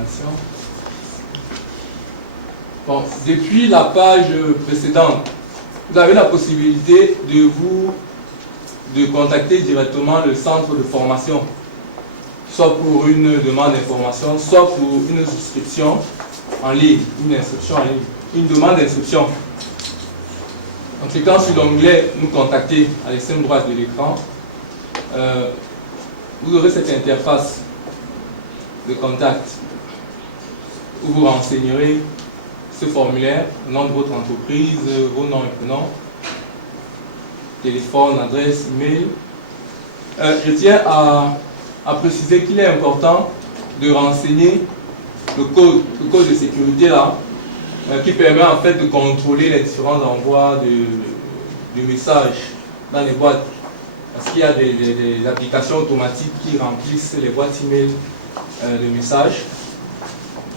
simulation. Bon, depuis la page précédente, vous avez la possibilité de contacter directement le centre de formation, soit pour une demande d'information, soit pour une souscription en ligne, une inscription en ligne, une demande d'inscription. En cliquant sur l'onglet « Nous contacter » à l'extrême droite de l'écran, vous aurez cette interface de contact où vous renseignerez ce formulaire, le nom de votre entreprise, vos noms et prénoms, téléphone, adresse, email. Je tiens à préciser qu'il est important de renseigner le code de sécurité là, qui permet en fait de contrôler les différents envois de messages dans les boîtes. Parce qu'il y a des applications automatiques qui remplissent les boîtes email de messages.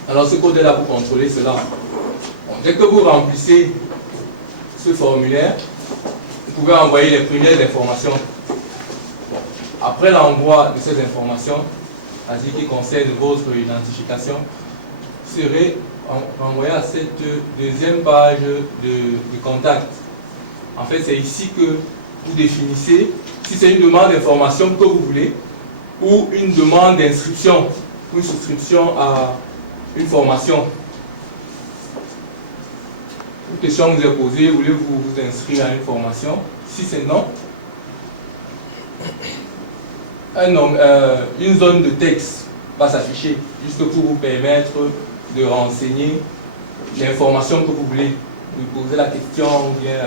Alors ce code est là pour contrôler cela. Bon, dès que vous remplissez ce formulaire, vous pouvez envoyer les premières informations. Bon, après l'envoi de ces informations, c'est-à-dire qui concerne votre identification, vous serez renvoyé à cette deuxième page de contact. En fait, c'est ici que vous définissez si c'est une demande d'information que vous voulez ou une demande d'inscription, une souscription à une formation. Une question vous est posée, voulez-vous vous inscrire à une formation? Si c'est non, une zone de texte va s'afficher juste pour vous permettre de renseigner l'information que vous voulez, de poser la question ou bien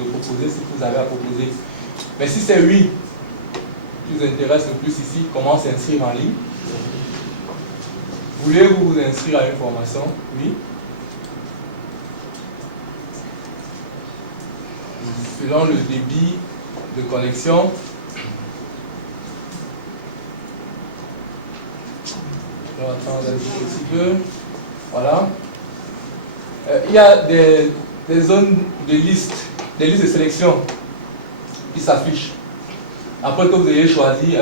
de proposer ce que vous avez à proposer. Mais si c'est oui, qui vous intéresse le plus ici, comment s'inscrire en ligne? Voulez-vous vous inscrire à une formation? Oui. Selon le débit de connexion, on va attendre un petit peu. Voilà. Il y a des zones de liste, des listes de sélection qui s'affichent. Après que vous ayez choisi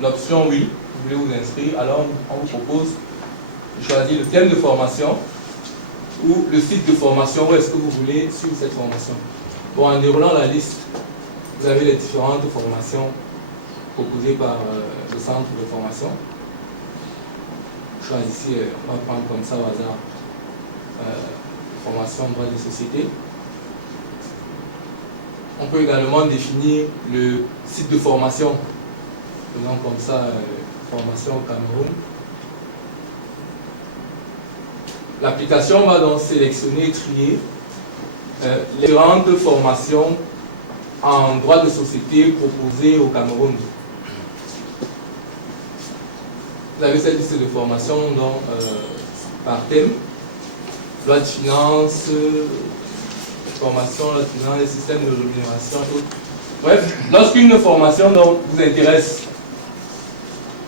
l'option oui, vous voulez vous inscrire, alors on vous propose de choisir le thème de formation ou le site de formation où est-ce que vous voulez suivre cette formation. Bon, en déroulant la liste, vous avez les différentes formations proposées par le centre de formation. Choisissez, on va prendre comme ça au hasard, formation droit des sociétés. On peut également définir le site de formation, faisant comme ça, formation au Cameroun. L'application va donc sélectionner et trier les différentes formations en droit de société proposées au Cameroun. Vous avez cette liste de formations donc, par thème, loi de finances, formation, loi de finances, les systèmes de rémunération, autres. Bref, lorsqu'une formation donc, vous intéresse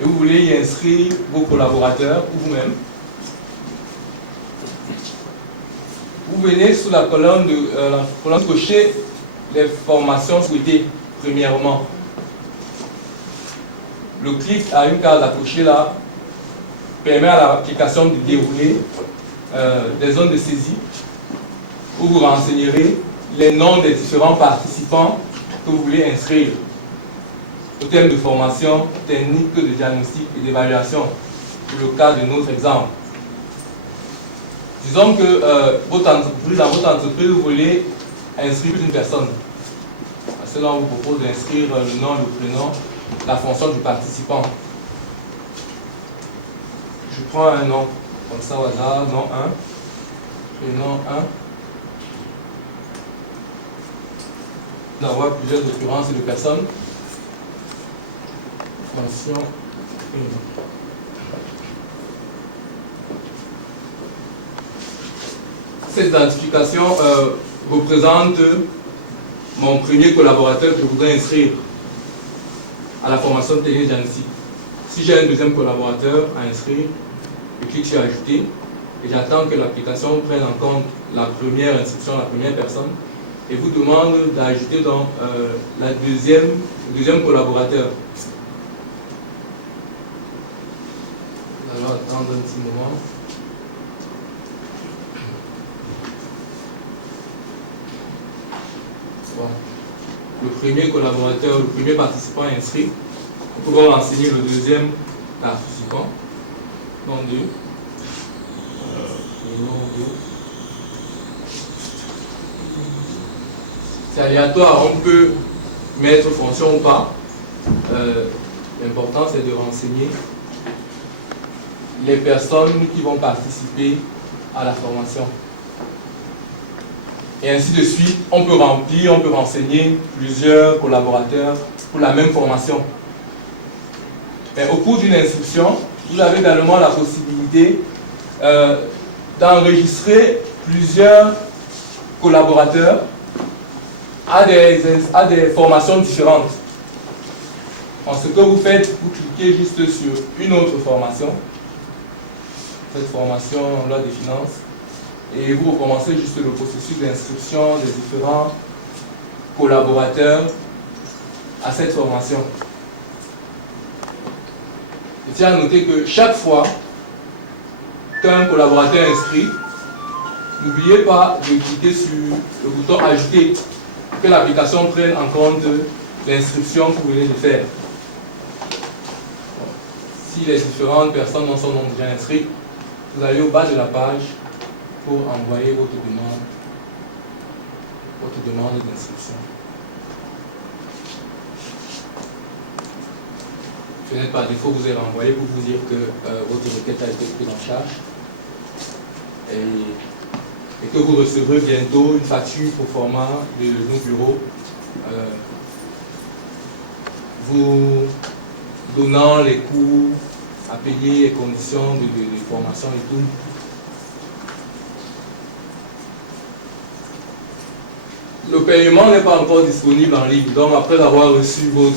et vous voulez y inscrire vos collaborateurs ou vous-même, vous venez sous la colonne cocher les formations souhaitées, premièrement. Le clic à une case à cocher là permet à l'application de dérouler des zones de saisie où vous renseignerez les noms des différents participants que vous voulez inscrire au thème de formation, technique de diagnostic et d'évaluation, pour le cas de notre exemple. Disons que dans votre entreprise, vous voulez inscrire une personne. Cela on vous propose d'inscrire le nom, le prénom, la fonction du participant. Je prends un nom, comme ça au hasard, nom 1, prénom 1. Nous avons plusieurs occurrences de personnes. Fonction 1. Cette identification représente mon premier collaborateur que je voudrais inscrire à la formation technique diagnostic. Si j'ai un deuxième collaborateur à inscrire, je clique sur ajouter et j'attends que l'application prenne en compte la première inscription, la première personne et vous demande d'ajouter donc le deuxième collaborateur. Nous allons va attendre un petit moment. Bon. Le premier collaborateur, le premier participant est inscrit. Nous pouvons renseigner le deuxième participant. Nom 2. C'est aléatoire, on peut mettre fonction ou pas. L'important c'est de renseigner les personnes qui vont participer à la formation. Et ainsi de suite, on peut remplir, on peut renseigner plusieurs collaborateurs pour la même formation. Mais au cours d'une inscription, vous avez également la possibilité d'enregistrer plusieurs collaborateurs à des formations différentes. En ce que vous faites, vous cliquez juste sur une autre formation, cette formation en loi des finances, et vous recommencez juste le processus d'inscription des différents collaborateurs à cette formation. Je tiens à noter que chaque fois qu'un collaborateur est inscrit, n'oubliez pas de cliquer sur le bouton ajouter, pour que l'application prenne en compte l'inscription que vous venez de faire. Si les différentes personnes non sont déjà inscrites, vous allez au bas de la page pour envoyer votre demande d'inscription. Fenêtre par défaut vous est renvoyé pour vous dire que votre requête a été prise en charge et que vous recevrez bientôt une facture au format de nos bureaux vous donnant les coûts à payer, les conditions de formation et tout. Le paiement n'est pas encore disponible en ligne, donc après avoir reçu votre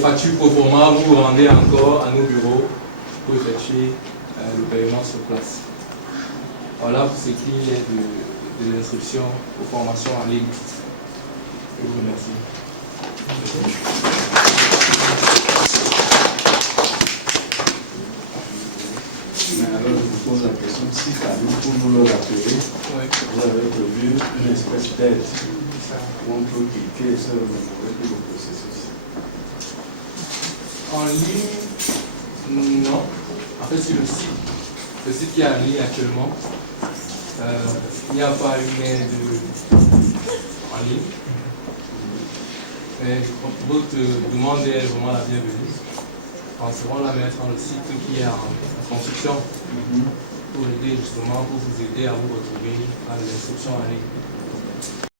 facture pro forma, vous vous rendez encore à nos bureaux pour effectuer le paiement sur place. Voilà pour ce qui est de l'inscription aux formations en ligne. Je vous remercie. Alors, je vous pose la question, si pour nous le rappeler, vous avez prévu une espèce d'aide où on peut cliquer et se remémorer tout le processus. En ligne, non. En fait, sur le site qui est en ligne actuellement, il n'y a pas une aide en ligne. Mais votre demande est vraiment la bienvenue. Penserons la mettre dans le site qui est en construction pour aider justement, pour vous aider à vous retrouver à l'inscription en ligne.